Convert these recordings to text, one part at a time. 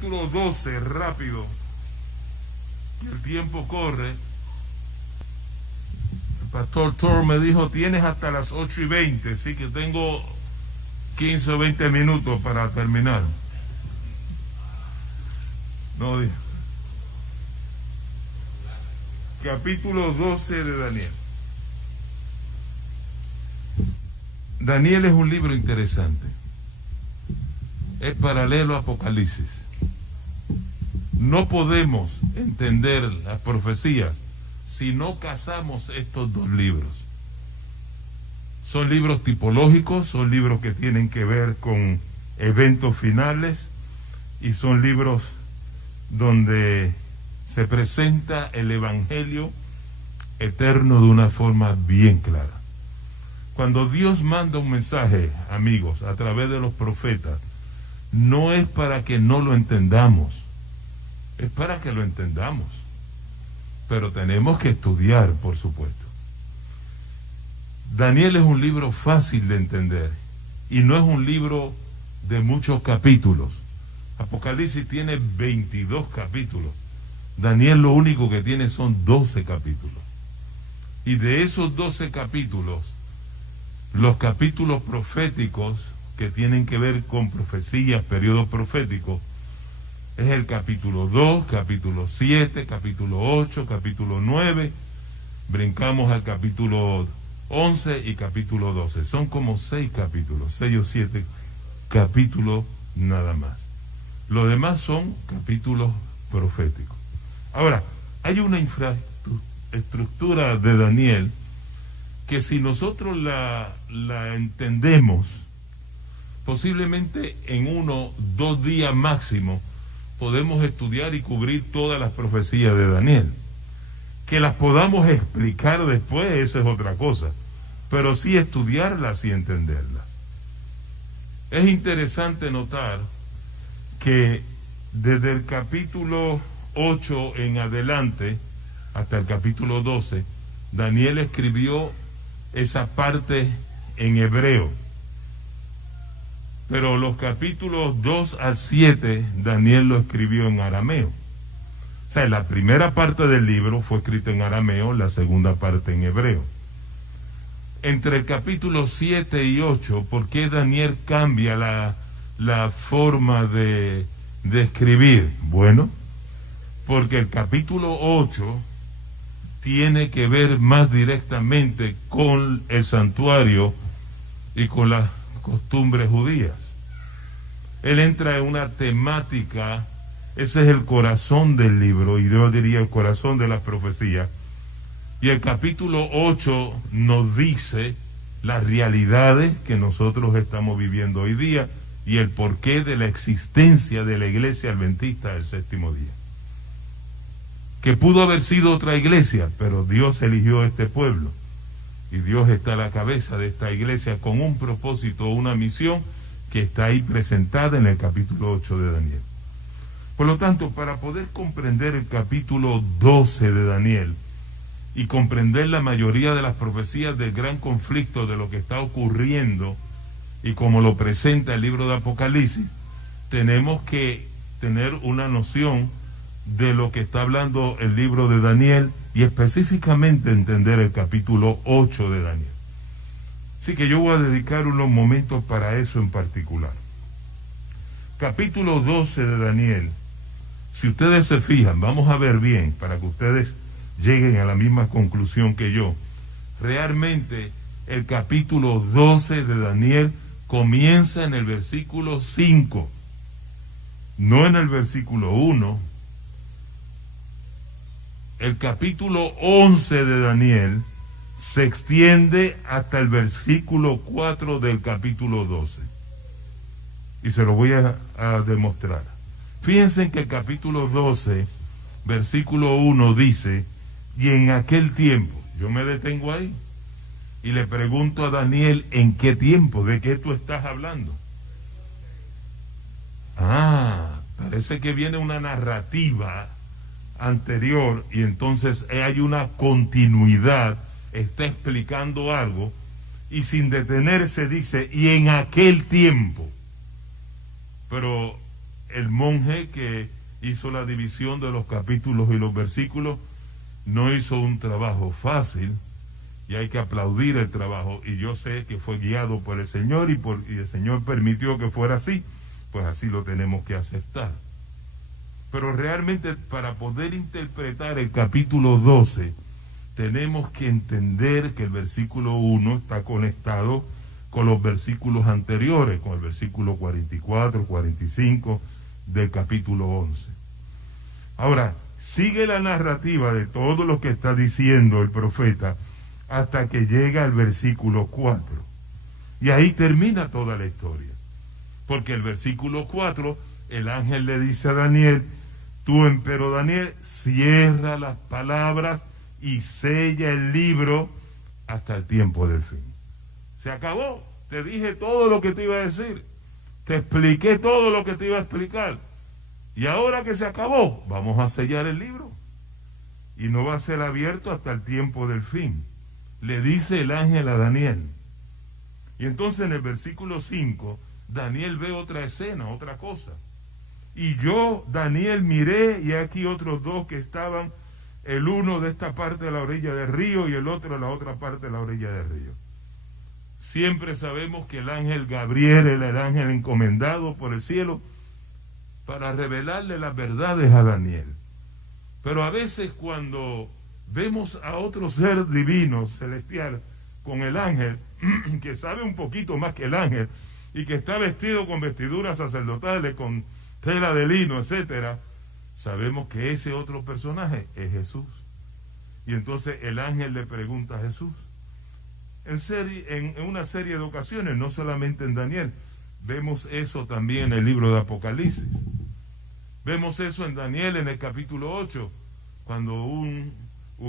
capítulo 12, rápido, el tiempo corre. El pastor Thor me dijo, tienes hasta las 8:20, así que tengo 15 o 20 minutos para terminar. No, capítulo 12 de Daniel. Daniel es un libro interesante. Es paralelo a Apocalipsis. No podemos entender las profecías si no casamos estos dos libros. Son libros tipológicos, son libros que tienen que ver con eventos finales y son libros donde se presenta el evangelio eterno de una forma bien clara. Cuando Dios manda un mensaje, amigos, a través de los profetas, no es para que no lo entendamos, es para que lo entendamos, pero tenemos que estudiar, por supuesto. Daniel es un libro fácil de entender y no es un libro de muchos capítulos. Apocalipsis tiene 22 capítulos. Daniel lo único que tiene son 12 capítulos. Y de esos 12 capítulos, los capítulos proféticos que tienen que ver con profecías, periodos proféticos, es el capítulo 2, capítulo 7, capítulo 8, capítulo 9, brincamos al capítulo 11 y capítulo 12. Son como 6 capítulos, 6 o 7 capítulos nada más. Los demás son capítulos proféticos. Ahora, hay una infraestructura de Daniel que si nosotros la entendemos, posiblemente en 1 o 2 días máximo podemos estudiar y cubrir todas las profecías de Daniel. Que las podamos explicar después, eso es otra cosa, pero sí estudiarlas y entenderlas. Es interesante notar que desde el capítulo 8 en adelante hasta el capítulo 12, Daniel escribió esa parte en hebreo. Pero los capítulos 2 al 7, Daniel lo escribió en arameo. O sea, la primera parte del libro fue escrita en arameo, la segunda parte en hebreo. Entre el capítulo 7 y 8, ¿por qué Daniel cambia la forma de escribir? Bueno, porque el capítulo 8 tiene que ver más directamente con el santuario y con las costumbres judías. Él entra en una temática, ese es el corazón del libro, y yo diría el corazón de la profecía. Y el capítulo 8 nos dice las realidades que nosotros estamos viviendo hoy día y el porqué de la existencia de la iglesia adventista del séptimo día. Que pudo haber sido otra iglesia, pero Dios eligió este pueblo. Y Dios está a la cabeza de esta iglesia con un propósito, una misión que está ahí presentada en el capítulo 8 de Daniel. Por lo tanto, para poder comprender el capítulo 12 de Daniel y comprender la mayoría de las profecías del gran conflicto de lo que está ocurriendo y como lo presenta el libro de Apocalipsis, tenemos que tener una noción de lo que está hablando el libro de Daniel y específicamente entender el capítulo 8 de Daniel. Así que yo voy a dedicar unos momentos para eso en particular. Capítulo 12 de Daniel, si ustedes se fijan, vamos a ver bien para que ustedes lleguen a la misma conclusión que yo. Realmente el capítulo 12 de Daniel comienza en el versículo 5, no en el versículo 1. El capítulo 11 de Daniel se extiende hasta el versículo 4 del capítulo 12. Y se lo voy a demostrar. Fíjense que el capítulo 12, versículo 1 dice, y en aquel tiempo, yo me detengo ahí y le pregunto a Daniel, ¿en qué tiempo? ¿De qué tú estás hablando? Parece que viene una narrativa anterior y entonces hay una continuidad, está explicando algo y sin detenerse dice, y en aquel tiempo. Pero el monje que hizo la división de los capítulos y los versículos no hizo un trabajo fácil, y hay que aplaudir el trabajo, y yo sé que fue guiado por el Señor, y el Señor permitió que fuera así, pues así lo tenemos que aceptar. Pero realmente, para poder interpretar el capítulo 12, tenemos que entender que el versículo 1 está conectado con los versículos anteriores, con el versículo 44, 45 del capítulo 11. Ahora, sigue la narrativa de todo lo que está diciendo el profeta hasta que llega al versículo 4. Y ahí termina toda la historia. Porque el versículo 4, el ángel le dice a Daniel: tú, empero Daniel, cierra las palabras y sella el libro hasta el tiempo del fin. Se acabó. Te dije todo lo que te iba a decir. Te expliqué todo lo que te iba a explicar. Y ahora que se acabó, vamos a sellar el libro. Y no va a ser abierto hasta el tiempo del fin. Le dice el ángel a Daniel. Y entonces en el versículo 5, Daniel ve otra escena, otra cosa. Y yo, Daniel, miré, y aquí otros dos que estaban, el uno de esta parte de la orilla del río y el otro de la otra parte de la orilla del río. Siempre sabemos que el ángel Gabriel era el ángel encomendado por el cielo para revelarle las verdades a Daniel. Pero a veces cuando vemos a otro ser divino, celestial, con el ángel, que sabe un poquito más que el ángel, y que está vestido con vestiduras sacerdotales, con tela de lino, etcétera, sabemos que ese otro personaje es Jesús. Y entonces el ángel le pregunta a Jesús, en una serie de ocasiones, no solamente en Daniel, vemos eso también en el libro de Apocalipsis. Vemos eso en Daniel en el capítulo 8, cuando un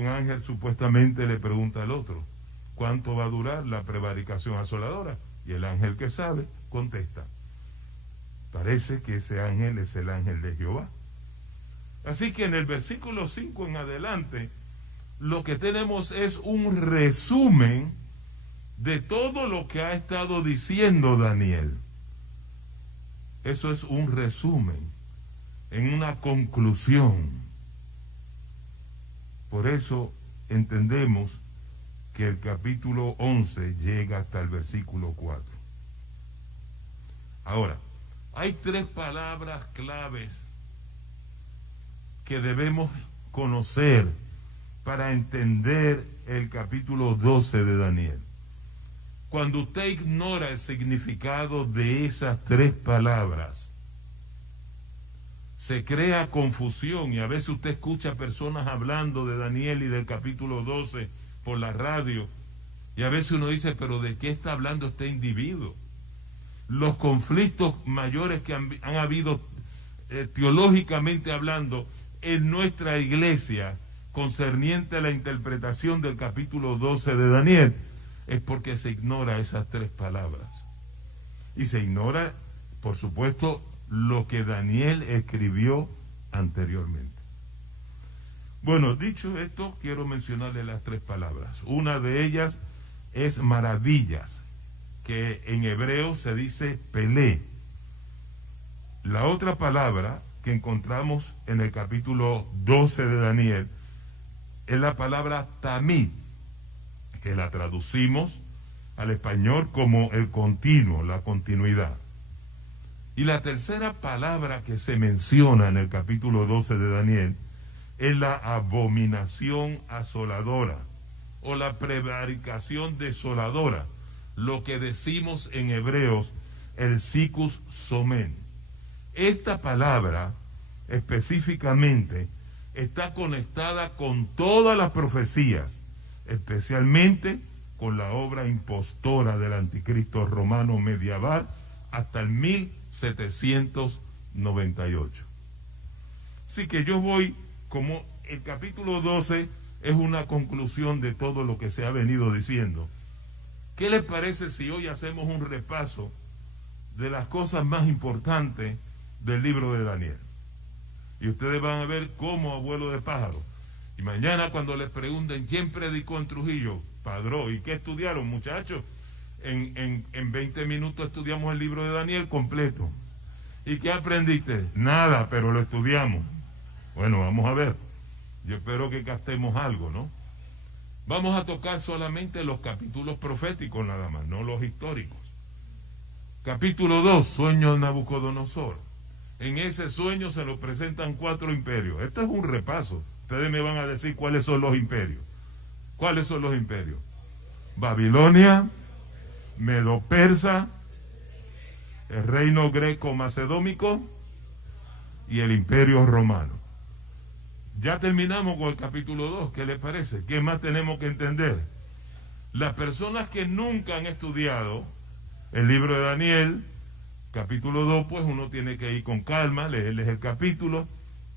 ángel supuestamente le pregunta al otro: ¿cuánto va a durar la prevaricación asoladora? Y el ángel que sabe contesta: parece que ese ángel es el ángel de Jehová. Así que en el versículo 5 en adelante, lo que tenemos es un resumen de todo lo que ha estado diciendo Daniel. Eso es un resumen, en una conclusión. Por eso entendemos que el capítulo 11 llega hasta el versículo 4. Ahora, hay tres palabras claves que debemos conocer para entender el capítulo 12 de Daniel. Cuando usted ignora el significado de esas tres palabras, se crea confusión, y a veces usted escucha personas hablando de Daniel y del capítulo 12 por la radio, y a veces uno dice: pero ¿de qué está hablando este individuo? Los conflictos mayores que han habido teológicamente hablando en nuestra iglesia concerniente a la interpretación del capítulo 12 de Daniel es porque se ignora esas tres palabras. Y se ignora, por supuesto, lo que Daniel escribió anteriormente. Bueno, dicho esto, quiero mencionarle las tres palabras. Una de ellas es maravillas, que en hebreo se dice pelé. La otra palabra que encontramos en el capítulo 12 de Daniel es la palabra tamid, que la traducimos al español como el continuo, la continuidad. Y la tercera palabra que se menciona en el capítulo 12 de Daniel es la abominación asoladora, o la prevaricación desoladora, lo que decimos en hebreos el sikus somen. Esta palabra específicamente está conectada con todas las profecías, especialmente con la obra impostora del anticristo romano medieval hasta el 1798. Así que yo voy, como el capítulo 12 es una conclusión de todo lo que se ha venido diciendo. ¿Qué les parece si hoy hacemos un repaso de las cosas más importantes del libro de Daniel? Y ustedes van a ver cómo abuelo de pájaro. Y mañana cuando les pregunten quién predicó en Trujillo, Padró, ¿y qué estudiaron, muchachos? En 20 minutos estudiamos el libro de Daniel completo. ¿Y qué aprendiste? Nada, pero lo estudiamos. Bueno, vamos a ver. Yo espero que captemos algo, ¿no? Vamos a tocar solamente los capítulos proféticos nada más, no los históricos. Capítulo 2, sueño de Nabucodonosor. En ese sueño se nos presentan 4 imperios. Esto es un repaso. Ustedes me van a decir cuáles son los imperios. ¿Cuáles son los imperios? Babilonia, Medo-Persa, el reino greco-macedónico y el imperio romano. Ya terminamos con el capítulo 2, ¿qué les parece? ¿Qué más tenemos que entender? Las personas que nunca han estudiado el libro de Daniel, capítulo 2, pues uno tiene que ir con calma, leerles el capítulo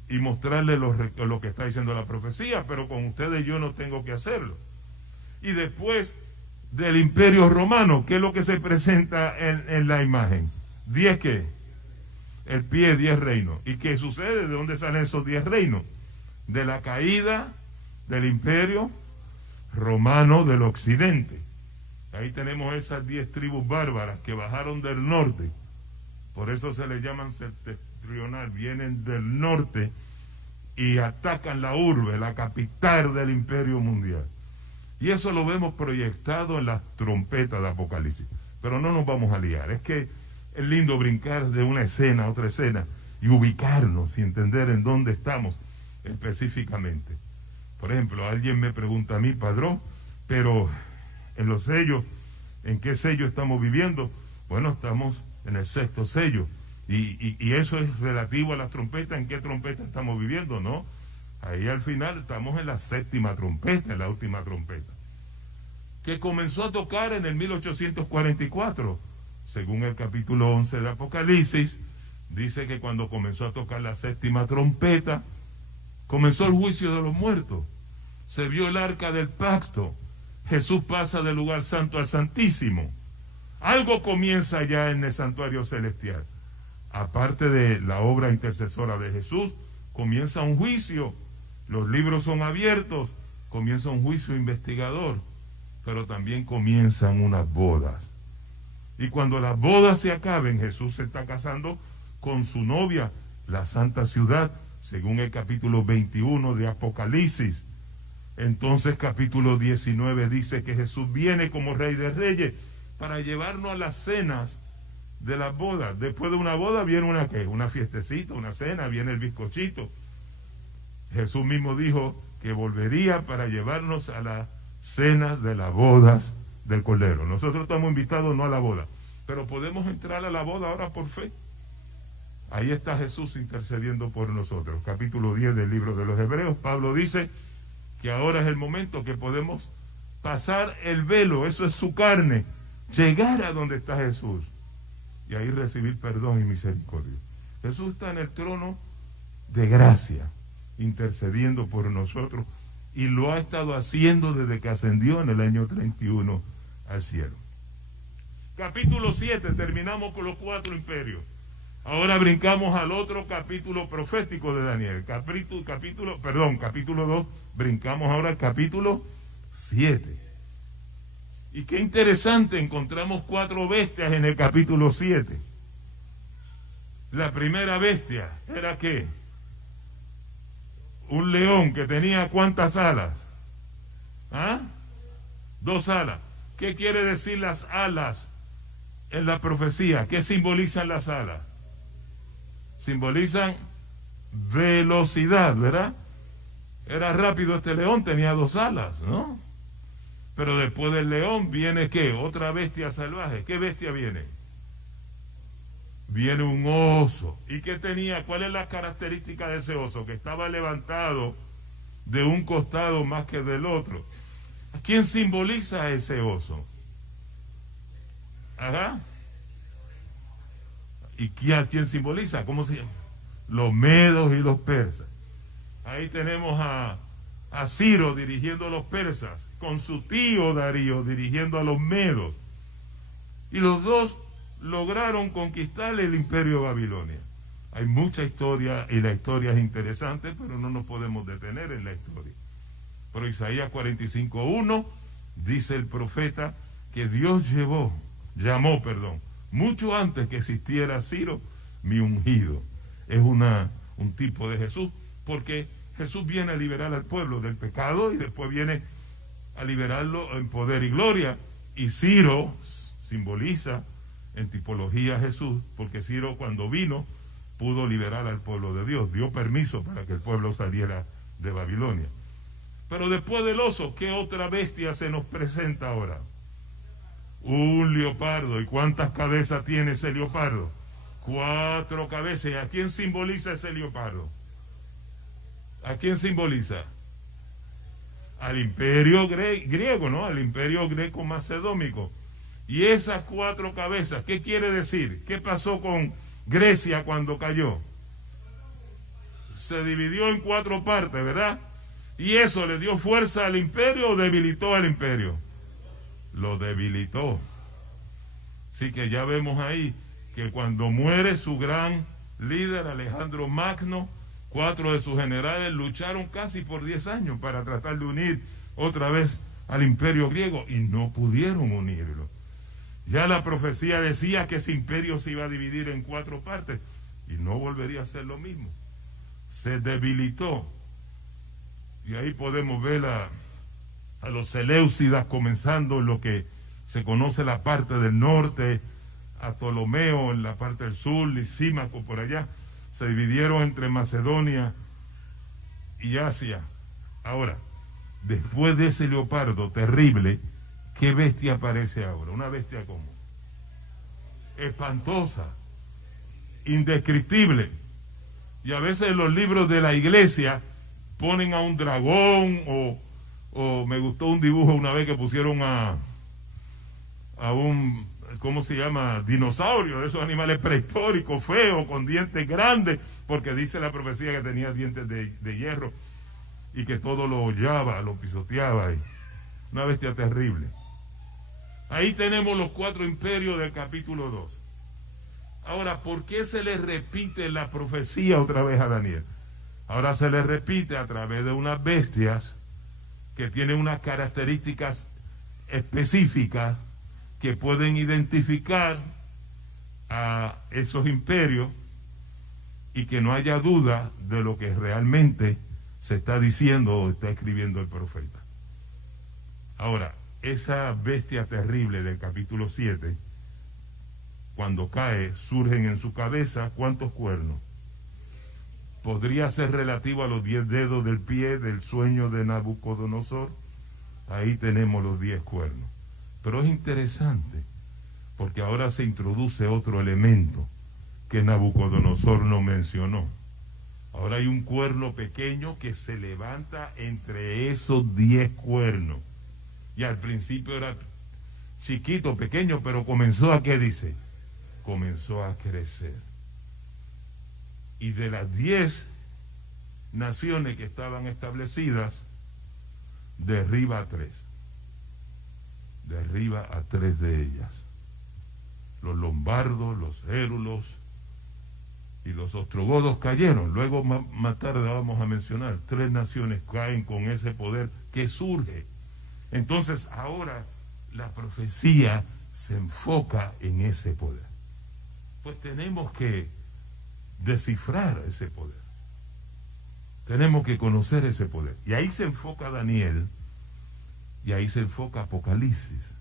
y mostrarles lo que está diciendo la profecía, pero con ustedes yo no tengo que hacerlo. Y después del imperio romano, ¿qué es lo que se presenta en la imagen? 10 ¿qué? El pie, 10 reinos. ¿Y qué sucede? ¿De dónde salen esos 10 reinos? De la caída del imperio romano del occidente. Ahí tenemos esas 10 tribus bárbaras que bajaron del norte. Por eso se les llaman septentrional. Vienen del norte y atacan la urbe, la capital del imperio mundial. Y eso lo vemos proyectado en las trompetas de Apocalipsis. Pero no nos vamos a liar. Es que es lindo brincar de una escena a otra escena y ubicarnos y entender en dónde estamos específicamente. Por ejemplo, alguien me pregunta a mí, padrón, pero en los sellos, ¿en qué sello estamos viviendo? Bueno, estamos en el 6º sello. Y eso es relativo a las trompetas. ¿En qué trompeta estamos viviendo? No. Ahí al final estamos en la 7ª trompeta, en la última trompeta, que comenzó a tocar en el 1844. Según el capítulo 11 de Apocalipsis, dice que cuando comenzó a tocar la 7ª trompeta, comenzó el juicio de los muertos. Se vio el arca del pacto. Jesús pasa del lugar santo al santísimo. Algo comienza ya en el santuario celestial. Aparte de la obra intercesora de Jesús, comienza un juicio. Los libros son abiertos. Comienza un juicio investigador. Pero también comienzan unas bodas. Y cuando las bodas se acaben, Jesús se está casando con su novia, la santa ciudad, según el capítulo 21 de Apocalipsis. Entonces capítulo 19 dice que Jesús viene como Rey de Reyes para llevarnos a las cenas de las bodas. Después de una boda viene una ¿qué? Una fiestecita, una cena, viene el bizcochito. Jesús mismo dijo que volvería para llevarnos a las cenas de las bodas del Cordero. Nosotros estamos invitados no a la boda, pero podemos entrar a la boda ahora por fe. Ahí está Jesús intercediendo por nosotros. Capítulo 10 del libro de los Hebreos, Pablo dice que ahora es el momento que podemos pasar el velo, eso es su carne, llegar a donde está Jesús y ahí recibir perdón y misericordia. Jesús está en el trono de gracia, intercediendo por nosotros, y lo ha estado haciendo desde que ascendió en el año 31 al cielo. Capítulo 7, terminamos con los 4 imperios. Ahora brincamos al otro capítulo profético de Daniel. Capítulo 2, brincamos ahora al capítulo 7. Y qué interesante, encontramos 4 bestias en el capítulo 7. La primera bestia era ¿qué? Un león que tenía ¿cuántas alas? ¿Ah? 2 alas. ¿Qué quiere decir las alas en la profecía? ¿Qué simbolizan las alas? Simbolizan velocidad, ¿verdad? Era rápido este león, tenía 2 alas, ¿no? Pero después del león viene ¿qué? Otra bestia salvaje. ¿Qué bestia viene? Viene un oso. ¿Y qué tenía? ¿Cuál es la característica de ese oso? Que estaba levantado de un costado más que del otro. ¿A quién simboliza ese oso? Ajá. ¿Y a quién simboliza? ¿Cómo se llama? Los medos y los persas. Ahí tenemos a Ciro dirigiendo a los persas, con su tío Darío dirigiendo a los medos. Y los dos lograron conquistar el imperio de Babilonia. Hay mucha historia y la historia es interesante, pero no nos podemos detener en la historia. Pero Isaías 45:1 dice el profeta que Dios llamó, mucho antes que existiera Ciro, mi ungido. Es un tipo de Jesús, porque Jesús viene a liberar al pueblo del pecado y después viene a liberarlo en poder y gloria. Y Ciro simboliza en tipología a Jesús, porque Ciro cuando vino pudo liberar al pueblo de Dios, dio permiso para que el pueblo saliera de Babilonia. Pero después del oso, ¿qué otra bestia se nos presenta ahora? Un leopardo. ¿Y cuántas cabezas tiene ese leopardo? 4 cabezas. ¿Y a quién simboliza ese leopardo? ¿A quién simboliza? Al imperio griego, ¿no? Al imperio greco-macedónico. Y esas 4 cabezas, ¿qué quiere decir? ¿Qué pasó con Grecia cuando cayó? Se dividió en 4 partes, ¿verdad? ¿Y eso le dio fuerza al imperio o debilitó al imperio? Lo debilitó. Así que ya vemos ahí que cuando muere su gran líder Alejandro Magno, 4 de sus generales lucharon casi por 10 años para tratar de unir otra vez al imperio griego y no pudieron unirlo. Ya la profecía decía que ese imperio se iba a dividir en 4 partes y no volvería a ser lo mismo. Se debilitó. Y ahí podemos ver a los Seleucidas comenzando en lo que se conoce la parte del norte, a Ptolomeo en la parte del sur, Lisímaco por allá. Se dividieron entre Macedonia y Asia. Ahora, después de ese leopardo terrible, ¿qué bestia aparece ahora? Una bestia como espantosa, indescriptible. Y a veces en los libros de la iglesia ponen a un dragón o me gustó un dibujo una vez que pusieron a un, ¿cómo se llama? Dinosaurio, de esos animales prehistóricos, feos, con dientes grandes, porque dice la profecía que tenía dientes de hierro y que todo lo hollaba, lo pisoteaba. Una bestia terrible. Ahí tenemos los 4 imperios del capítulo 2. Ahora, ¿por qué se le repite la profecía otra vez a Daniel? Ahora se le repite a través de unas bestias que tienen unas características específicas que pueden identificar a esos imperios y que no haya duda de lo que realmente se está diciendo o está escribiendo el profeta. Ahora, esa bestia terrible del capítulo 7, cuando cae, surgen en su cabeza ¿cuántos cuernos? Podría ser relativo a los 10 dedos del pie del sueño de Nabucodonosor. Ahí tenemos los 10 cuernos. Pero es interesante, porque ahora se introduce otro elemento que Nabucodonosor no mencionó. Ahora hay un cuerno pequeño que se levanta entre esos 10 cuernos. Y al principio era chiquito, pequeño, pero comenzó a, ¿qué dice? Comenzó a crecer. Y de las 10 naciones que estaban establecidas, derriba a 3. Derriba a 3 de ellas. Los lombardos, los érulos y los ostrogodos cayeron. Luego más tarde vamos a mencionar, 3 naciones caen con ese poder que surge. Entonces ahora la profecía se enfoca en ese poder. Pues tenemos que descifrar ese poder. Tenemos que conocer ese poder. Y ahí se enfoca Daniel y ahí se enfoca Apocalipsis.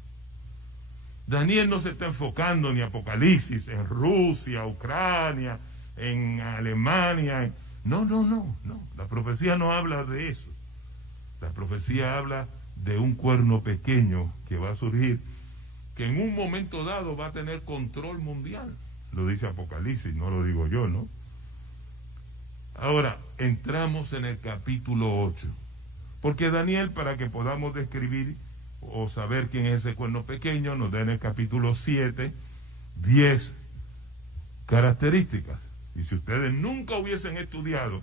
Daniel no se está enfocando ni Apocalipsis en Rusia, Ucrania, en Alemania. No. La profecía no habla de eso. La profecía habla de un cuerno pequeño que va a surgir, que en un momento dado va a tener control mundial. Lo dice Apocalipsis, no lo digo yo, ¿no? Ahora, entramos en el capítulo 8. Porque Daniel, para que podamos describir o saber quién es ese cuerno pequeño, nos da en el capítulo 7 10 características. Y si ustedes nunca hubiesen estudiado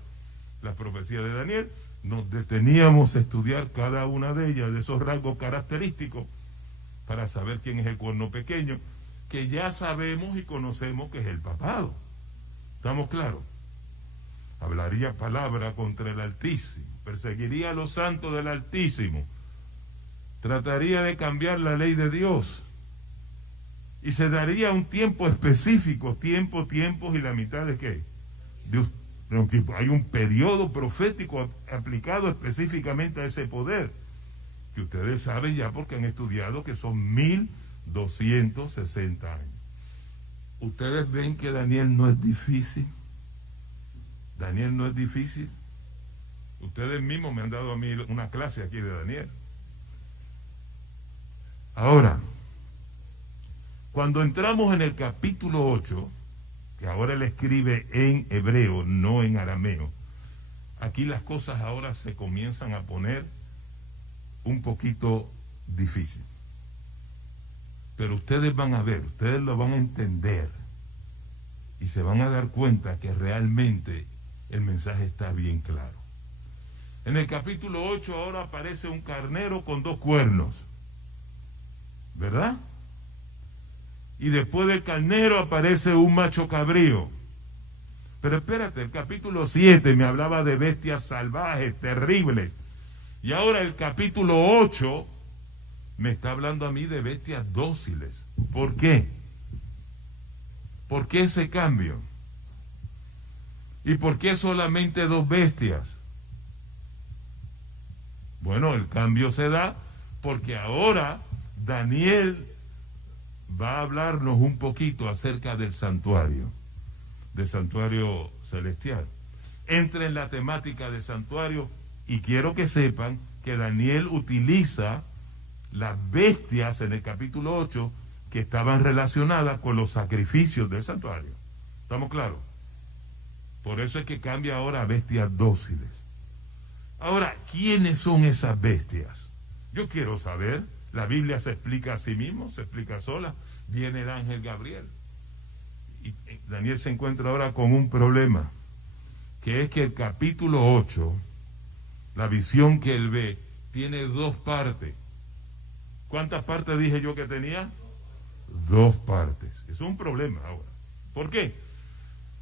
la profecía de Daniel, nos deteníamos a estudiar cada una de ellas, de esos rasgos característicos, para saber quién es el cuerno pequeño, que ya sabemos y conocemos que es el papado. ¿Estamos claros? Hablaría palabra contra el Altísimo, perseguiría a los santos del Altísimo, trataría de cambiar la ley de Dios, Y se daría un tiempo específico, tiempos y la mitad de qué? De un tiempo. Hay un periodo profético aplicado específicamente a ese poder, que ustedes saben ya porque han estudiado que son 1260 años. Ustedes ven que Daniel no es difícil. Daniel no es difícil. Ustedes mismos me han dado a mí una clase aquí de Daniel. Ahora, cuando entramos en el capítulo 8, que ahora él escribe en hebreo, no en arameo, aquí las cosas ahora se comienzan a poner un poquito difícil. Pero ustedes van a ver, ustedes lo van a entender y se van a dar cuenta que realmente el mensaje está bien claro. En el capítulo 8 ahora aparece un carnero con 2 cuernos, ¿verdad? Y después del carnero aparece un macho cabrío. Pero espérate, el capítulo 7 me hablaba de bestias salvajes, terribles. Y ahora el capítulo 8 me está hablando a mí de bestias dóciles. ¿Por qué? ¿Por qué ese cambio? ¿Y por qué solamente 2 bestias? Bueno, el cambio se da porque ahora Daniel va a hablarnos un poquito acerca del santuario celestial. Entra en la temática del santuario y quiero que sepan que Daniel utiliza las bestias en el capítulo 8 que estaban relacionadas con los sacrificios del santuario. ¿Estamos claros? Por eso es que cambia ahora a bestias dóciles. Ahora, ¿quiénes son esas bestias? Yo quiero saber. La Biblia se explica a sí mismo, se explica sola. Viene el ángel Gabriel. Y Daniel se encuentra ahora con un problema, que es que el capítulo 8, la visión que él ve, tiene 2 partes. ¿Cuántas partes dije yo que tenía? 2 partes. Es un problema ahora. ¿Por qué?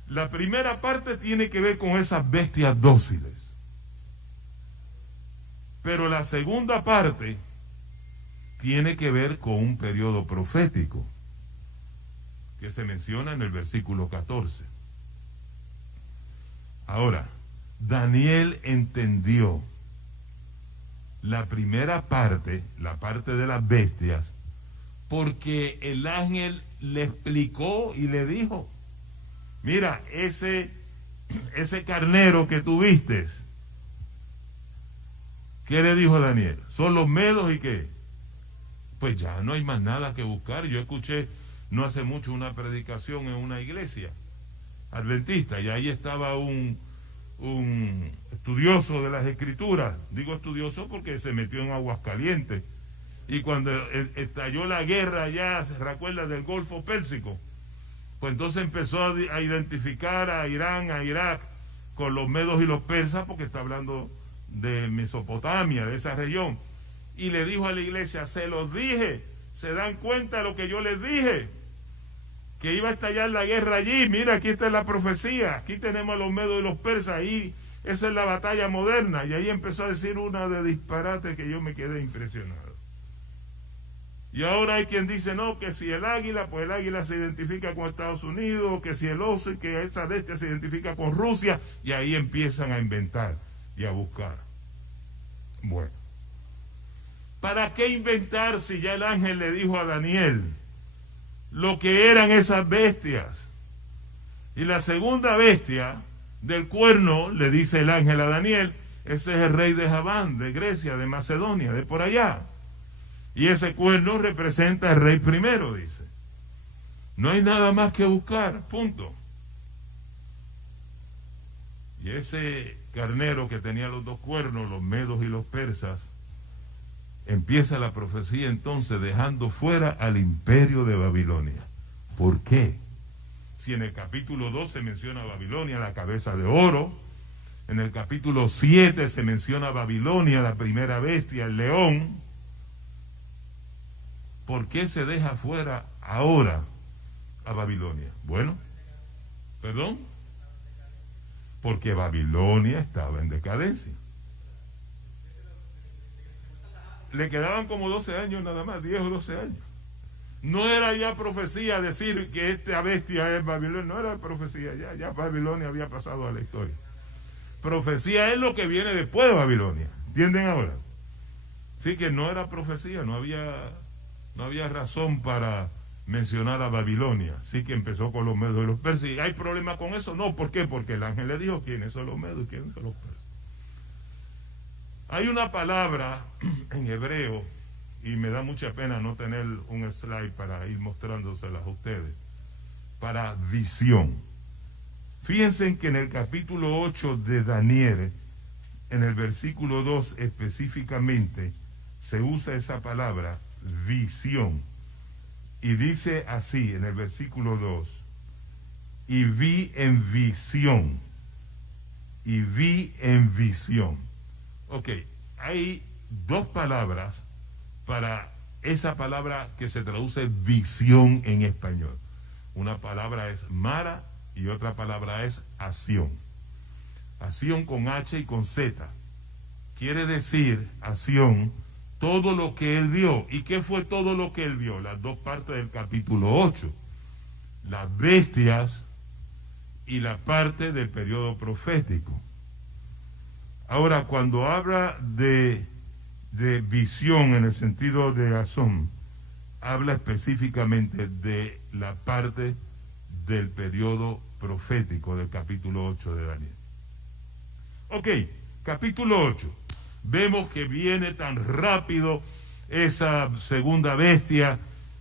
La primera parte tiene que ver con esas bestias dóciles. Pero la segunda parte tiene que ver con un periodo profético que se menciona en el versículo 14. Ahora, Daniel entendió la primera parte, la parte de las bestias, porque el ángel le explicó y le dijo: mira, ese carnero que tú vistes, ¿qué le dijo Daniel? Son los medos y qué. Pues ya no hay más nada que buscar. Yo escuché no hace mucho una predicación en una iglesia adventista y ahí estaba un estudioso de las escrituras. Digo estudioso porque se metió en Aguascalientes y cuando estalló la guerra allá, ¿se recuerda del Golfo Pérsico? Pues entonces empezó a identificar a Irán, a Irak con los medos y los persas, porque está hablando de Mesopotamia, de esa región. Y le dijo a la iglesia: se los dije, se dan cuenta de lo que yo les dije, que iba a estallar la guerra allí. Mira, aquí está la profecía, aquí tenemos a los medos y los persas, ahí, esa es la batalla moderna. Y ahí empezó a decir una de disparate que yo me quedé impresionado. Y ahora hay quien dice, no, que si el águila, pues el águila se identifica con Estados Unidos, o que si el oso, y que esa bestia se identifica con Rusia, y ahí empiezan a inventar y a buscar. Bueno, ¿para qué inventar si ya el ángel le dijo a Daniel lo que eran esas bestias? Y la segunda bestia del cuerno, le dice el ángel a Daniel, ese es el rey de Javán, de Grecia, de Macedonia, de por allá. Y ese cuerno representa al rey primero, dice. No hay nada más que buscar, punto. Y ese carnero que tenía los 2 cuernos, los medos y los persas, empieza la profecía entonces dejando fuera al imperio de Babilonia. ¿Por qué? Si en el capítulo 2 se menciona Babilonia, la cabeza de oro, en el capítulo 7 se menciona Babilonia, la primera bestia, el león, ¿por qué se deja fuera ahora a Babilonia? Bueno, ¿perdón? Porque Babilonia estaba en decadencia. Le quedaban como 12 años nada más, 10 o 12 años. No era ya profecía decir que esta bestia es Babilonia, no era profecía, ya Babilonia había pasado a la historia. Profecía es lo que viene después de Babilonia, ¿entienden ahora? Sí, que no era profecía, no había razón para mencionar a Babilonia, sí, que empezó con los medos y los persas. ¿Y hay problema con eso? No, ¿por qué? Porque el ángel le dijo quiénes son los medos y quiénes son los persas. Hay una palabra en hebreo, y me da mucha pena no tener un slide para ir mostrándoselas a ustedes, para visión. Fíjense que en el capítulo 8 de Daniel, en el versículo 2 específicamente, se usa esa palabra, visión. Y dice así en el versículo 2, y vi en visión. Y vi en visión. Ok, hay dos palabras para esa palabra que se traduce visión en español. Una palabra es Mara y otra palabra es acción. Acción con H y con Z. Quiere decir, acción, todo lo que él vio. ¿Y qué fue todo lo que él vio? Las dos partes del capítulo 8. Las bestias y la parte del periodo profético. Ahora, cuando habla de visión en el sentido de Azón, habla específicamente de la parte del periodo profético del capítulo 8 de Daniel. Ok, capítulo 8. Vemos que viene tan rápido esa segunda bestia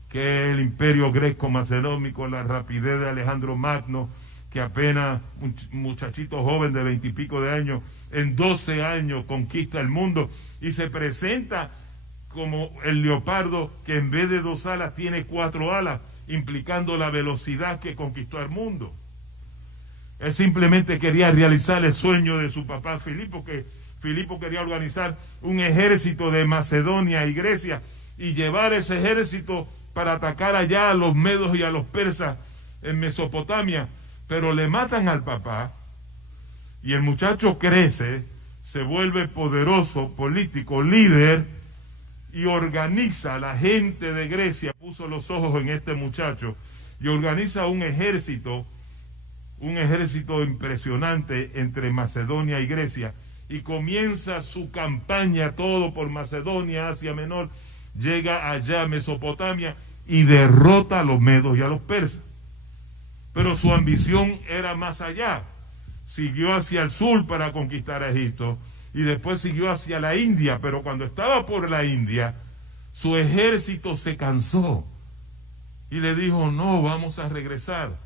que es el imperio greco-macedónico, la rapidez de Alejandro Magno, que apenas un muchachito joven de 20 y pico de años, en 12 años conquista el mundo y se presenta como el leopardo que en vez de 2 alas tiene 4 alas, implicando la velocidad que conquistó el mundo. Él simplemente quería realizar el sueño de su papá Filipo, que Filipo quería organizar un ejército de Macedonia y Grecia y llevar ese ejército para atacar allá a los medos y a los persas en Mesopotamia, pero le matan al papá y el muchacho crece, se vuelve poderoso, político, líder y organiza, la gente de Grecia puso los ojos en este muchacho y organiza un ejército impresionante entre Macedonia y Grecia y comienza su campaña todo por Macedonia, Asia Menor, llega allá a Mesopotamia y derrota a los medos y a los persas. Pero su ambición era más allá. Siguió hacia el sur para conquistar a Egipto y después siguió hacia la India, pero cuando estaba por la India, su ejército se cansó y le dijo, no, vamos a regresar.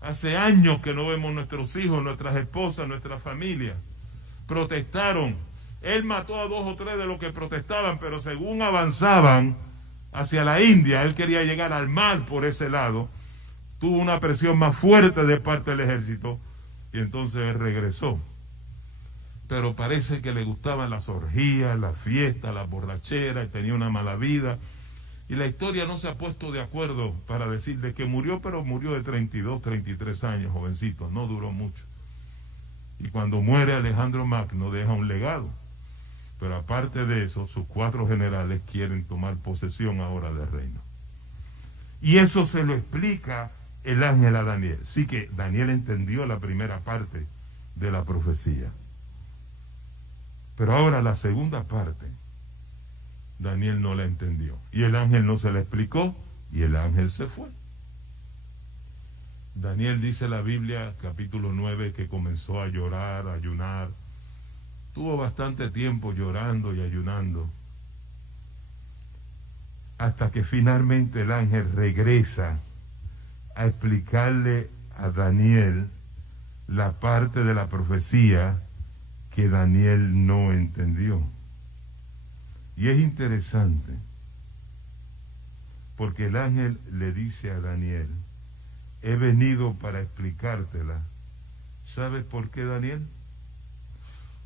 Hace años que no vemos nuestros hijos, nuestras esposas, nuestra familia. Protestaron. Él mató a 2 o 3 de los que protestaban, pero según avanzaban hacia la India, él quería llegar al mar por ese lado. Tuvo una presión más fuerte de parte del ejército y entonces él regresó. Pero parece que le gustaban las orgías, las fiestas, las borracheras, y tenía una mala vida. Y la historia no se ha puesto de acuerdo para decir de que murió, pero murió de 32, 33 años, jovencito, no duró mucho. Y cuando muere Alejandro Magno deja un legado. Pero aparte de eso, sus 4 generales quieren tomar posesión ahora del reino. Y eso se lo explica el ángel a Daniel. Sí que Daniel entendió la primera parte de la profecía. Pero ahora la segunda parte, Daniel no la entendió. Y el ángel no se la explicó y el ángel se fue. Daniel dice la Biblia, capítulo 9, que comenzó a llorar, a ayunar. Tuvo bastante tiempo llorando y ayunando. Hasta que finalmente el ángel regresa a explicarle a Daniel la parte de la profecía que Daniel no entendió. Y es interesante, porque el ángel le dice a Daniel, he venido para explicártela. ¿Sabes por qué, Daniel?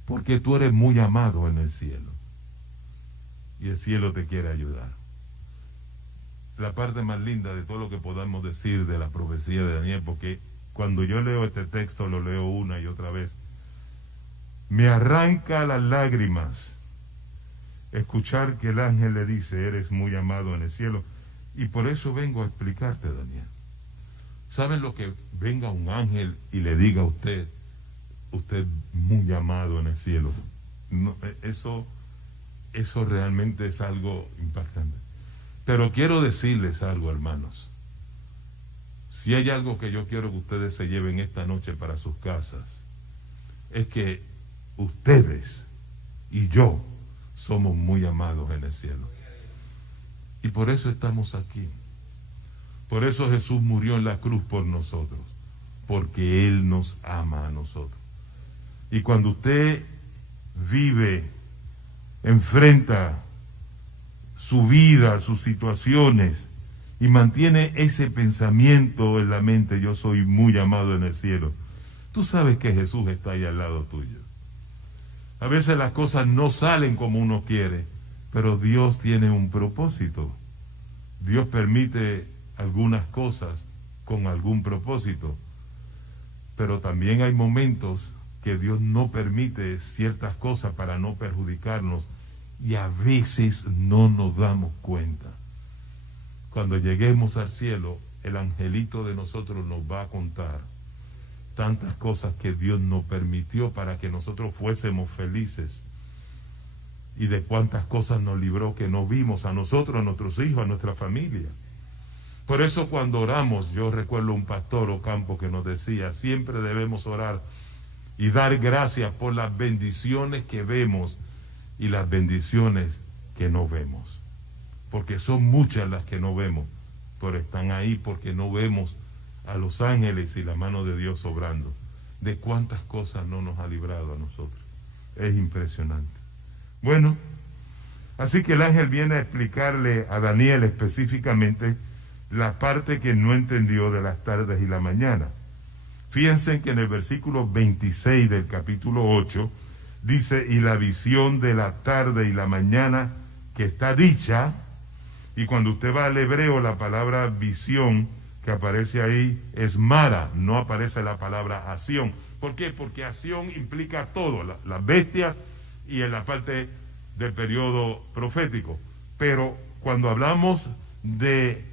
Porque tú eres muy amado en el cielo. Y el cielo te quiere ayudar. La parte más linda de todo lo que podamos decir de la profecía de Daniel, porque cuando yo leo este texto, lo leo una y otra vez, me arranca las lágrimas escuchar que el ángel le dice, eres muy amado en el cielo. Y por eso vengo a explicarte, Daniel. ¿Saben lo que venga un ángel y le diga a usted, usted muy amado en el cielo? No, eso realmente es algo impactante. Pero quiero decirles algo, hermanos. Si hay algo que yo quiero que ustedes se lleven esta noche para sus casas, es que ustedes y yo somos muy amados en el cielo. Y por eso estamos aquí. Por eso Jesús murió en la cruz por nosotros, porque Él nos ama a nosotros. Y cuando usted vive, enfrenta su vida, sus situaciones, y mantiene ese pensamiento en la mente, yo soy muy amado en el cielo, tú sabes que Jesús está ahí al lado tuyo. A veces las cosas no salen como uno quiere, pero Dios tiene un propósito. Dios permite algunas cosas con algún propósito, pero también hay momentos que Dios no permite ciertas cosas para no perjudicarnos, y a veces no nos damos cuenta. Cuando lleguemos al cielo, el angelito de nosotros nos va a contar tantas cosas que Dios nos permitió para que nosotros fuésemos felices, y de cuántas cosas nos libró que no vimos, a nosotros, a nuestros hijos, a nuestra familia. Por eso cuando oramos, yo recuerdo un pastor Ocampo que nos decía, siempre debemos orar y dar gracias por las bendiciones que vemos y las bendiciones que no vemos, porque son muchas las que no vemos, pero están ahí porque no vemos a los ángeles y la mano de Dios obrando. De cuántas cosas no nos ha librado a nosotros. Es impresionante. Bueno, así que el ángel viene a explicarle a Daniel específicamente la parte que no entendió de las tardes y la mañana. Fíjense que en el versículo 26 del capítulo 8 dice, y la visión de la tarde y la mañana que está dicha, y cuando usted va al hebreo, la palabra visión que aparece ahí es mara, no aparece la palabra acción. ¿Por qué? Porque acción implica todo, las bestias y en la parte del periodo profético. Pero cuando hablamos de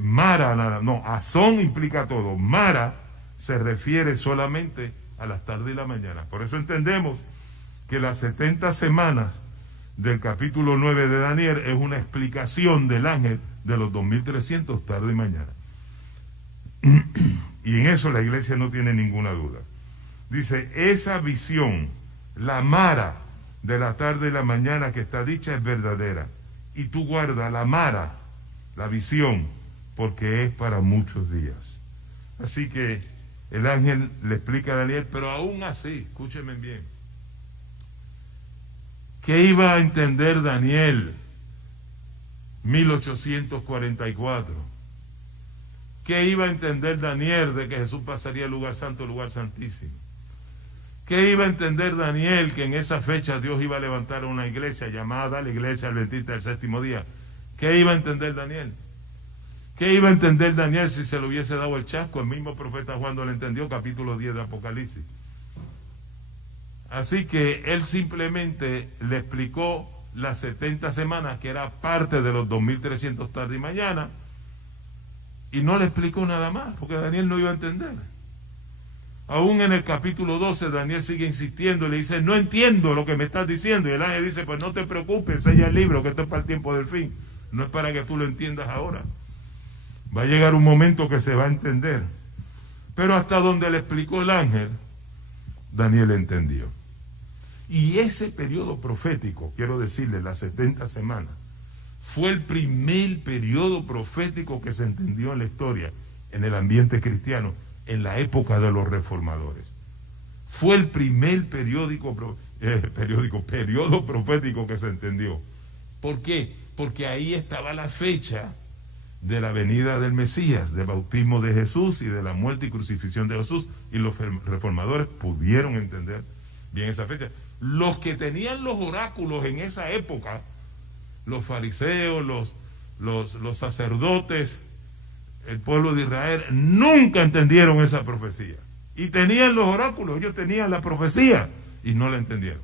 mara, no, azón implica todo. Mara se refiere solamente a las tardes y la mañana. Por eso entendemos que las 70 semanas del capítulo 9 de Daniel es una explicación del ángel de los 2300 tarde y mañana. Y en eso la iglesia no tiene ninguna duda. Dice, esa visión, la mara de la tarde y la mañana que está dicha es verdadera. Y tú guarda la mara, la visión, porque es para muchos días. Así que el ángel le explica a Daniel, pero aún así, escúchenme bien, ¿qué iba a entender Daniel 1844? ¿Qué iba a entender Daniel de que Jesús pasaría el lugar santo, el lugar santísimo? ¿Qué iba a entender Daniel que en esa fecha Dios iba a levantar una iglesia llamada la iglesia adventista del séptimo día? ¿Qué iba a entender Daniel? ¿Qué iba a entender Daniel si se le hubiese dado el chasco? El mismo profeta Juan no lo entendió, capítulo 10 de Apocalipsis. Así que él simplemente le explicó las 70 semanas, que era parte de los 2300 tarde y mañana, y no le explicó nada más, porque Daniel no iba a entender. Aún en el capítulo 12, Daniel sigue insistiendo y le dice, no entiendo lo que me estás diciendo. Y el ángel dice, pues no te preocupes, sella el libro, que esto es para el tiempo del fin. No es para que tú lo entiendas ahora. Va a llegar un momento que se va a entender. Pero hasta donde le explicó el ángel, Daniel entendió. Y ese periodo profético, quiero decirle, las 70 semanas, fue el primer periodo profético que se entendió en la historia, en el ambiente cristiano, en la época de los reformadores. Fue el primer periodo profético que se entendió. ¿Por qué? Porque ahí estaba la fecha de la venida del Mesías, del bautismo de Jesús y de la muerte y crucifixión de Jesús, y los reformadores pudieron entender bien esa fecha. Los que tenían los oráculos en esa época, los fariseos, los sacerdotes, el pueblo de Israel, nunca entendieron esa profecía. Y tenían los oráculos, ellos tenían la profecía y no la entendieron.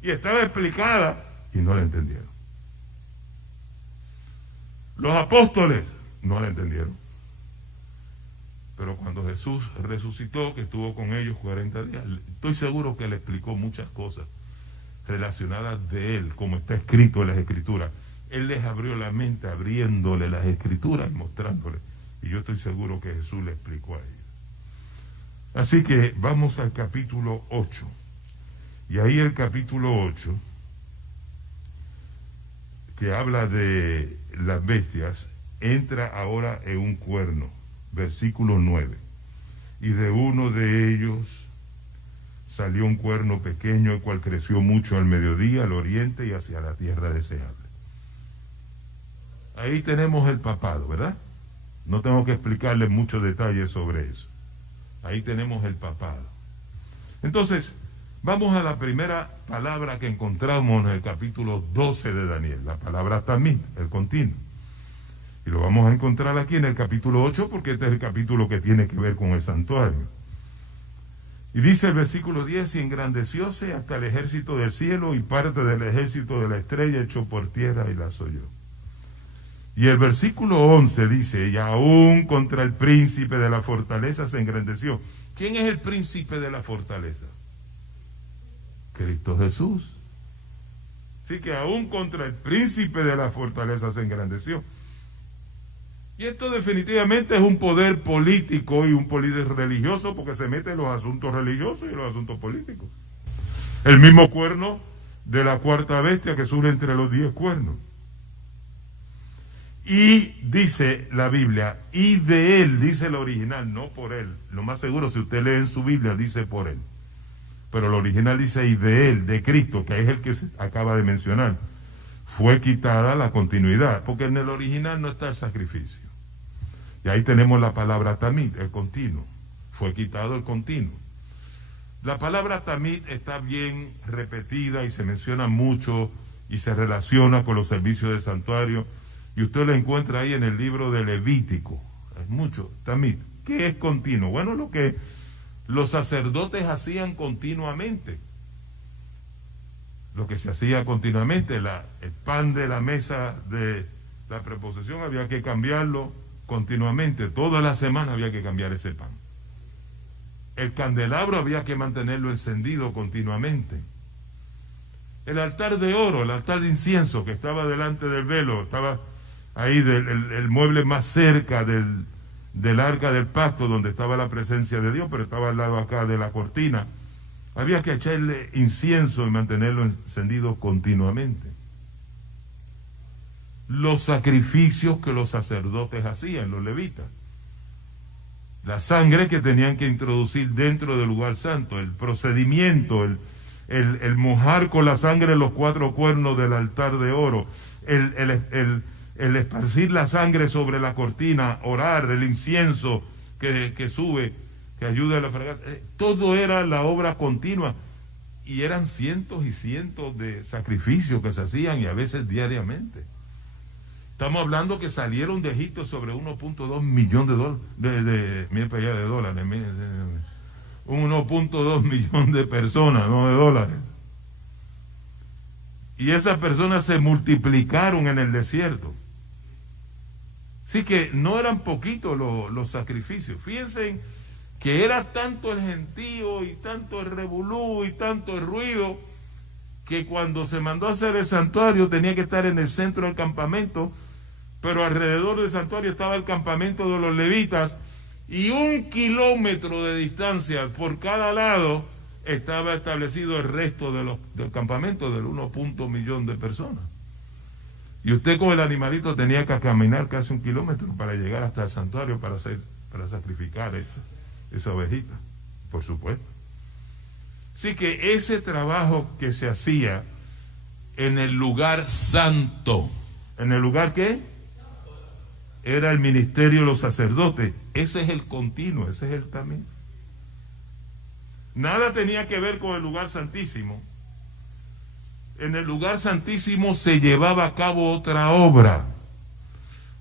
Y estaba explicada y no la entendieron. Los apóstoles no la entendieron. Pero cuando Jesús resucitó, que estuvo con ellos 40 días, estoy seguro que le explicó muchas cosas relacionadas de él, como está escrito en las Escrituras. Él les abrió la mente, abriéndole las Escrituras y mostrándole. Y yo estoy seguro que Jesús le explicó a ellos. Así que vamos al capítulo 8. Y ahí el capítulo 8, que habla de las bestias, entra ahora en un cuerno. Versículo 9. Y de uno de ellos salió un cuerno pequeño, el cual creció mucho al mediodía, al oriente y hacia la tierra deseable. Ahí tenemos el papado, ¿verdad? No tengo que explicarles muchos detalles sobre eso. Ahí tenemos el papado. Entonces, vamos a la primera palabra que encontramos en el capítulo 12 de Daniel, la palabra tamid, el continuo. Y lo vamos a encontrar aquí en el capítulo 8, porque este es el capítulo que tiene que ver con el santuario. Y dice el versículo 10, y engrandecióse hasta el ejército del cielo y parte del ejército de la estrella echó por tierra y la asolló. Y el versículo 11 dice, y aún contra el príncipe de la fortaleza se engrandeció. ¿Quién es el príncipe de la fortaleza? Cristo Jesús. Así que aún contra el príncipe de la fortaleza se engrandeció. Y esto definitivamente es un poder político y un poder religioso, porque se mete en los asuntos religiosos y en los asuntos políticos. El mismo cuerno de la cuarta bestia que surge entre los 10 cuernos. Y dice la Biblia, y de él, dice el original, no por él. Lo más seguro, si usted lee en su Biblia, dice por él. Pero el original dice, y de él, de Cristo, que es el que se acaba de mencionar, fue quitada la continuidad, porque en el original no está el sacrificio. Y ahí tenemos la palabra tamid, el continuo. Fue quitado el continuo. La palabra tamid está bien repetida y se menciona mucho y se relaciona con los servicios del santuario. Y usted la encuentra ahí en el libro de Levítico. Es mucho, tamid. ¿Qué es continuo? Bueno, lo que los sacerdotes hacían continuamente. Lo que se hacía continuamente, el pan de la mesa de la preposición había que cambiarlo continuamente. Toda la semana había que cambiar ese pan. El candelabro había que mantenerlo encendido continuamente. El altar de oro, el altar de incienso que estaba delante del velo, estaba ahí el mueble más cerca del arca del pacto, donde estaba la presencia de Dios, pero estaba al lado acá de la cortina. Había que echarle incienso y mantenerlo encendido continuamente. Los sacrificios que los sacerdotes hacían, los levitas. La sangre que tenían que introducir dentro del lugar santo, el procedimiento, el mojar con la sangre los 4 cuernos del altar de oro, el esparcir la sangre sobre la cortina, orar, el incienso que sube, que ayuda a la fragancia. Todo era la obra continua. Y eran cientos y cientos de sacrificios que se hacían, y a veces diariamente. Estamos hablando que salieron de Egipto sobre 1.2 millones de dólares. 1.2 millones de personas, no de dólares. Y esas personas se multiplicaron en el desierto. Así que no eran poquitos los sacrificios. Fíjense que era tanto el gentío y tanto el revolú y tanto el ruido, que cuando se mandó a hacer el santuario tenía que estar en el centro del campamento, pero alrededor del santuario estaba el campamento de los levitas, y 1 kilómetro de distancia por cada lado estaba establecido el resto del campamento del 1 millón de personas. Y usted con el animalito tenía que caminar casi 1 kilómetro para llegar hasta el santuario para sacrificar esa ovejita, por supuesto. Así que ese trabajo que se hacía en el lugar santo, ¿en el lugar qué? Era el ministerio de los sacerdotes. Ese es el continuo, ese es el tamid. Nada tenía que ver con el lugar santísimo. En el lugar santísimo se llevaba a cabo otra obra.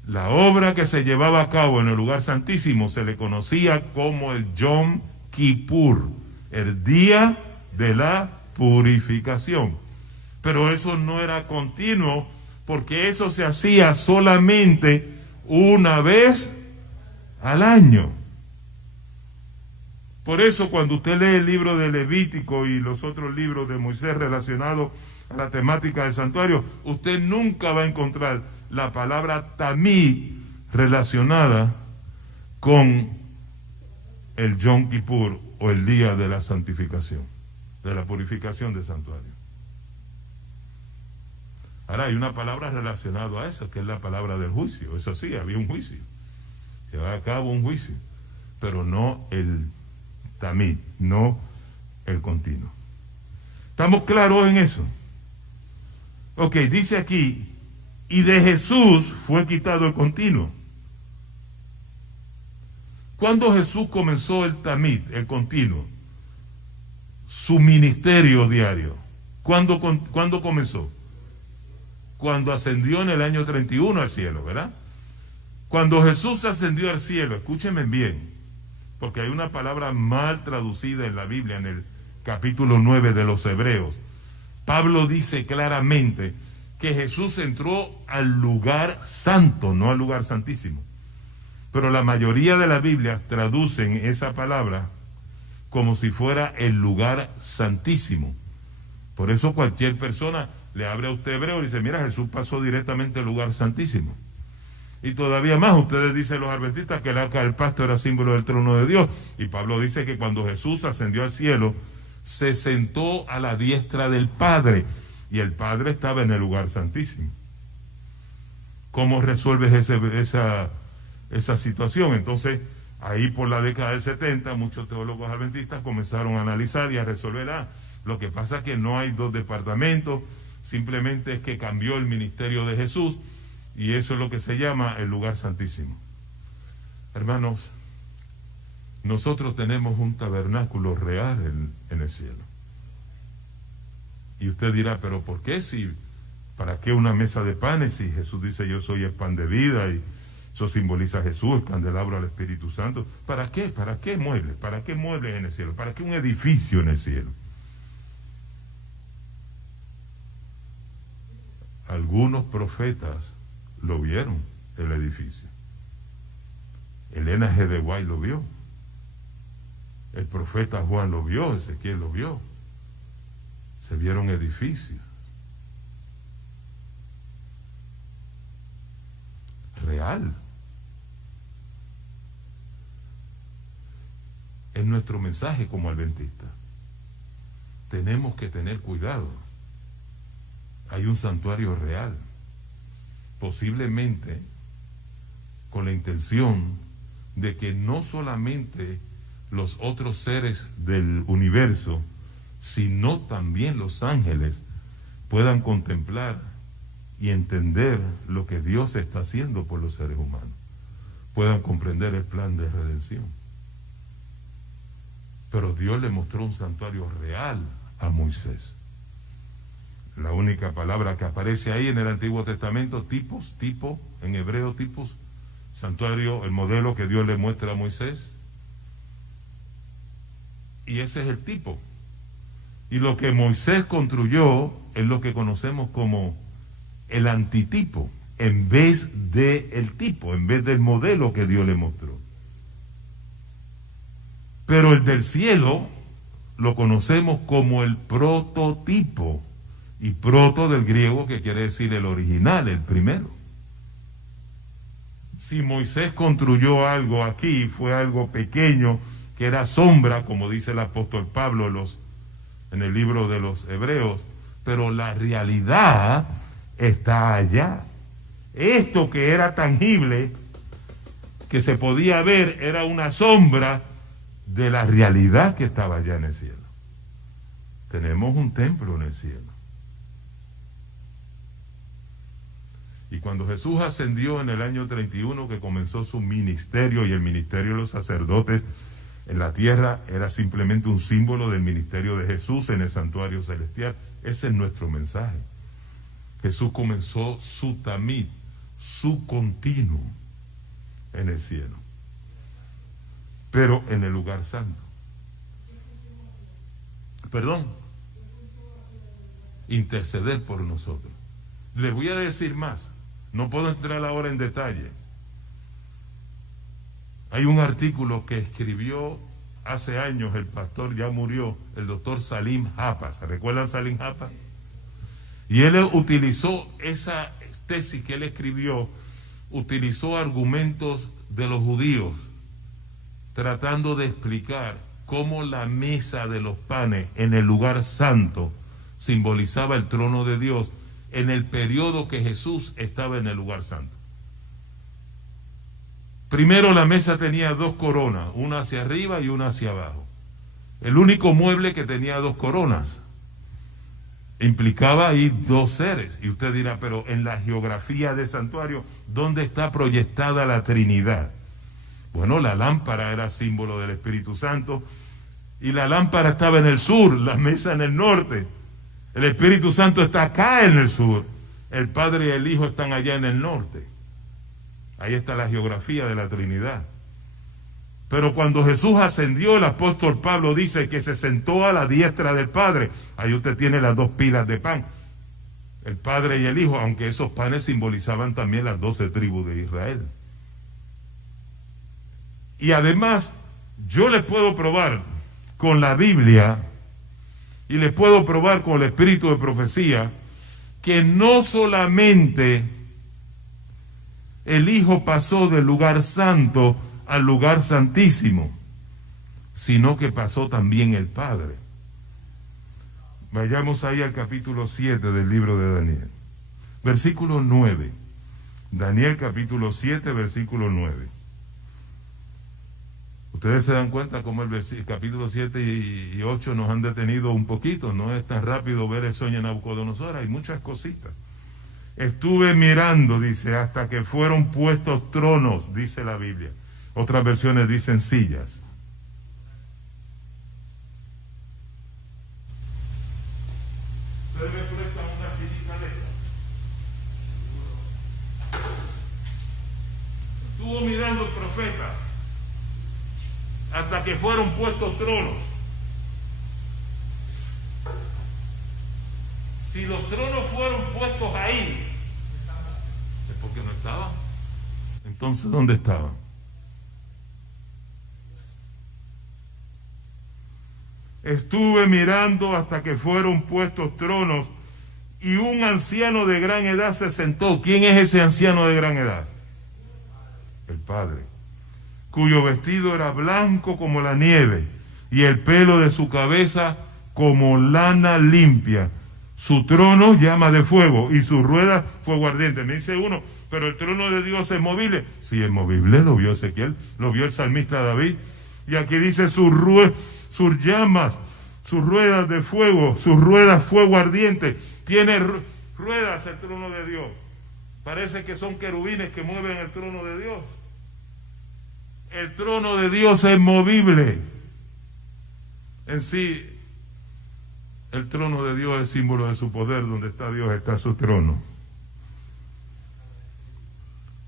La obra que se llevaba a cabo en el lugar santísimo se le conocía como el Yom Kippur, el día de la purificación. Pero eso no era continuo, porque eso se hacía solamente una vez al año. Por eso cuando usted lee el libro de Levítico y los otros libros de Moisés relacionados a la temática del santuario, usted nunca va a encontrar la palabra tamid relacionada con el Yom Kippur o el día de la santificación, de la purificación del santuario. Ahora hay una palabra relacionada a eso, que es la palabra del juicio. Eso sí, había un juicio. Se va a cabo un juicio, pero no el tamid, no el continuo. ¿Estamos claros en eso? Ok, dice aquí, y de Jesús fue quitado el continuo. ¿Cuándo Jesús comenzó el tamid, el continuo? Su ministerio diario. ¿Cuándo comenzó? Cuando ascendió en el año 31 al cielo, ¿verdad? Cuando Jesús ascendió al cielo, escúchenme bien, porque hay una palabra mal traducida en la Biblia, en el capítulo 9 de los Hebreos. Pablo dice claramente que Jesús entró al lugar santo, no al lugar santísimo. Pero la mayoría de la Biblia traducen esa palabra como si fuera el lugar santísimo. Por eso cualquier persona le abre a usted Hebreo y dice, mira, Jesús pasó directamente al lugar santísimo. Y todavía más, ustedes dicen los adventistas que el arca del pacto era símbolo del trono de Dios. Y Pablo dice que cuando Jesús ascendió al cielo, se sentó a la diestra del Padre. Y el Padre estaba en el lugar santísimo. ¿Cómo resuelves esa situación? Entonces, ahí por la década del 70, muchos teólogos adventistas comenzaron a analizar y a resolver. Lo que pasa es que no hay dos departamentos, simplemente es que cambió el ministerio de Jesús, y eso es lo que se llama el lugar santísimo. Hermanos, nosotros tenemos un tabernáculo real en el cielo. Y usted dirá, pero ¿por qué? ¿Para qué una mesa de panes si Jesús dice yo soy el pan de vida y eso simboliza a Jesús, el candelabro al Espíritu Santo? ¿Para qué? ¿Para qué muebles? ¿Para qué muebles en el cielo? ¿Para qué un edificio en el cielo? Algunos profetas lo vieron, el edificio. Elena G. de White lo vio. El profeta Juan lo vio, Ezequiel lo vio. Se vieron edificios. Real. Es nuestro mensaje como adventistas. Tenemos que tener cuidado. Hay un santuario real, posiblemente con la intención de que no solamente los otros seres del universo, sino también los ángeles puedan contemplar y entender lo que Dios está haciendo por los seres humanos, puedan comprender el plan de redención. Pero Dios le mostró un santuario real a Moisés. La única palabra que aparece ahí en el Antiguo Testamento, tipo, en hebreo tipos, santuario, el modelo que Dios le muestra a Moisés. Y ese es el tipo. Y lo que Moisés construyó es lo que conocemos como el antitipo, en vez del tipo, en vez del modelo que Dios le mostró. Pero el del cielo lo conocemos como el prototipo. Y proto del griego, que quiere decir el original, el primero. Si Moisés construyó algo aquí, fue algo pequeño, que era sombra, como dice el apóstol Pablo en el libro de los Hebreos, pero la realidad está allá. Esto que era tangible, que se podía ver, era una sombra de la realidad que estaba allá en el cielo. Tenemos un templo en el cielo. Y cuando Jesús ascendió en el año 31, que comenzó su ministerio, y el ministerio de los sacerdotes en la tierra era simplemente un símbolo del ministerio de Jesús en el santuario celestial. Ese es nuestro mensaje. Jesús comenzó su tamid, su continuo en el cielo, pero en el lugar santo. Perdón, interceder por nosotros. Les voy a decir más. No puedo entrar ahora en detalle. Hay un artículo que escribió hace años, el pastor ya murió, el doctor Salim Japa. ¿Se recuerdan Salim Japa? Y él utilizó esa tesis que él escribió, utilizó argumentos de los judíos, tratando de explicar cómo la mesa de los panes en el lugar santo simbolizaba el trono de Dios en el periodo que Jesús estaba en el lugar santo. Primero, la mesa tenía dos coronas, una hacia arriba y una hacia abajo. El único mueble que tenía dos coronas. Implicaba ahí dos seres. Y usted dirá, pero en la geografía del santuario, ¿dónde está proyectada la Trinidad? Bueno, la lámpara era símbolo del Espíritu Santo, y la lámpara estaba en el sur, la mesa en el norte. El Espíritu Santo está acá en el sur. El Padre y el Hijo están allá en el norte. Ahí está la geografía de la Trinidad. Pero cuando Jesús ascendió, el apóstol Pablo dice que se sentó a la diestra del Padre. Ahí usted tiene las dos pilas de pan, el Padre y el Hijo, aunque esos panes simbolizaban también las 12 tribus de Israel. Y además, yo les puedo probar con la Biblia y les puedo probar con el espíritu de profecía que no solamente el Hijo pasó del lugar santo al lugar santísimo, sino que pasó también el Padre. Vayamos ahí al capítulo 7 del libro de Daniel, versículo 9. Daniel capítulo 7, versículo 9. Ustedes se dan cuenta cómo el capítulo 7 y 8 nos han detenido un poquito. No es tan rápido ver el sueño de Nabucodonosor, hay muchas cositas. Estuve mirando, dice, hasta que fueron puestos tronos, dice la Biblia. Otras versiones dicen sillas. Ustedes me prestan una sillita de esta. Estuvo mirando el profeta hasta que fueron puestos tronos. Si los tronos fueron puestos ahí, es porque no estaban. Entonces, ¿dónde estaban? Estuve mirando hasta que fueron puestos tronos, y un anciano de gran edad se sentó. ¿Quién es ese anciano de gran edad? El Padre, cuyo vestido era blanco como la nieve, y el pelo de su cabeza como lana limpia. Su trono llama de fuego, y su rueda fuego ardiente. Me dice uno, pero el trono de Dios es movible. Sí, es movible, lo vio Ezequiel, lo vio el salmista David. Y aquí dice sus llamas, sus ruedas de fuego, sus ruedas fuego ardiente. Tiene ruedas el trono de Dios. Parece que son querubines que mueven el trono de Dios. El trono de Dios es movible. En sí, el trono de Dios es símbolo de su poder. Donde está Dios está su trono.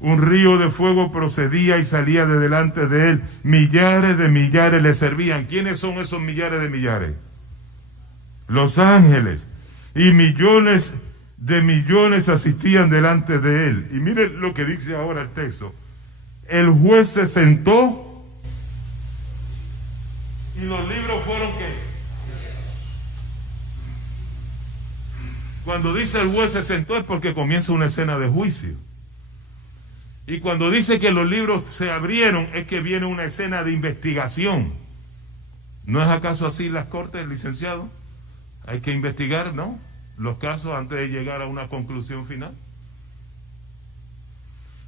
Un río de fuego procedía y salía de delante de él. Millares de millares le servían. ¿Quiénes son esos millares de millares? Los ángeles. Y millones de millones asistían delante de él. Y miren lo que dice ahora el texto. El juez se sentó y los libros fueron ¿qué? Cuando dice el juez se sentó es porque comienza una escena de juicio. Y cuando dice que los libros se abrieron es que viene una escena de investigación. ¿No es acaso así las cortes, licenciado? Hay que investigar, ¿no?, los casos antes de llegar a una conclusión final.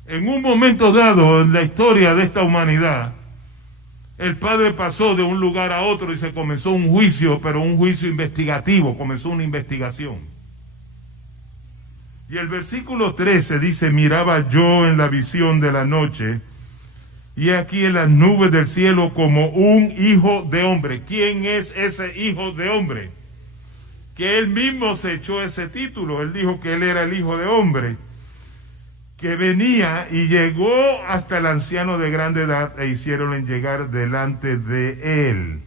En un momento dado en la historia de esta humanidad, el Padre pasó de un lugar a otro y se comenzó un juicio, pero un juicio investigativo, comenzó una investigación. Y el versículo 13 dice, miraba yo en la visión de la noche, y aquí en las nubes del cielo como un hijo de hombre. ¿Quién es ese hijo de hombre? Que él mismo se echó ese título. Él dijo que él era el hijo de hombre, que venía y llegó hasta el anciano de grande edad e hicieron llegar delante de él.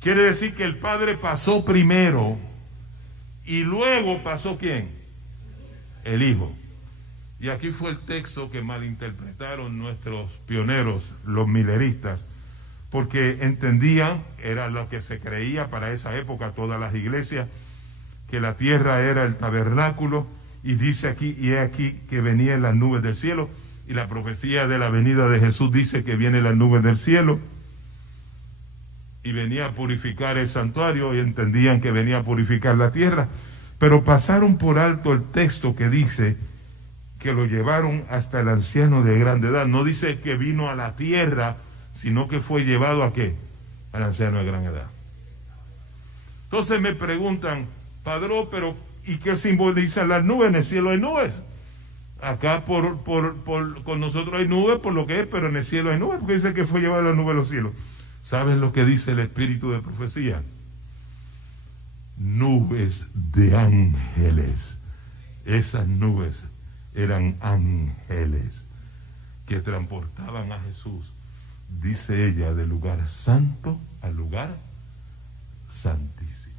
Quiere decir que el Padre pasó primero y luego pasó ¿quién? el Hijo. Y aquí fue el texto que malinterpretaron nuestros pioneros, los mileristas, porque entendían, era lo que se creía para esa época, todas las iglesias, que la tierra era el tabernáculo, y dice aquí, y he aquí que venía en las nubes del cielo, y la profecía de la venida de Jesús dice que viene en las nubes del cielo, y venía a purificar el santuario, y entendían que venía a purificar la tierra, pero pasaron por alto el texto que dice que lo llevaron hasta el anciano de grande edad. No dice que vino a la tierra, sino que fue llevado ¿a qué? Al anciano de gran edad. Entonces me preguntan, Padrón, pero ¿y qué simbolizan las nubes? En el cielo hay nubes. Acá con nosotros hay nubes por lo que es, pero en el cielo hay nubes, porque dice que fue llevado a las nubes de los cielos. ¿Saben lo que dice el espíritu de profecía? Nubes de ángeles. Esas nubes eran ángeles que transportaban a Jesús, dice ella, del lugar santo al lugar santísimo.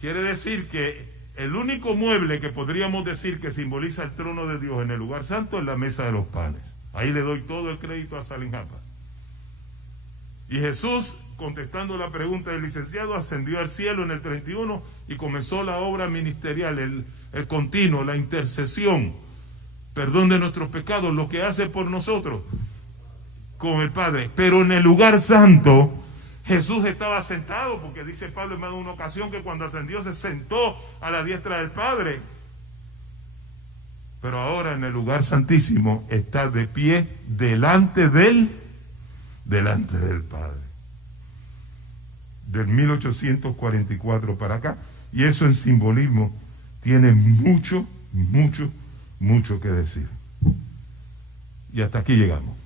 Quiere decir que el único mueble que podríamos decir que simboliza el trono de Dios en el lugar santo es la mesa de los panes. Ahí le doy todo el crédito a Salim Japa. Y Jesús, contestando la pregunta del licenciado, ascendió al cielo en el 31 y comenzó la obra ministerial, el continuo, la intercesión, perdón de nuestros pecados, lo que hace por nosotros con el Padre. Pero en el lugar santo, Jesús estaba sentado, porque dice Pablo en más de una ocasión que cuando ascendió se sentó a la diestra del Padre. Pero ahora en el lugar santísimo está de pie delante del Padre. Del 1844 para acá. Y eso en simbolismo tiene mucho que decir. Y hasta aquí llegamos.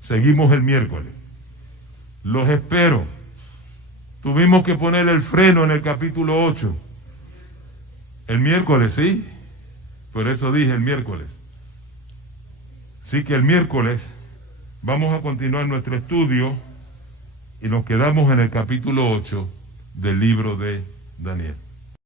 Seguimos el miércoles. Los espero. Tuvimos que poner el freno en el capítulo 8. El miércoles, ¿sí? Por eso dije el miércoles. Así que el miércoles vamos a continuar nuestro estudio y nos quedamos en el capítulo 8 del libro de Daniel.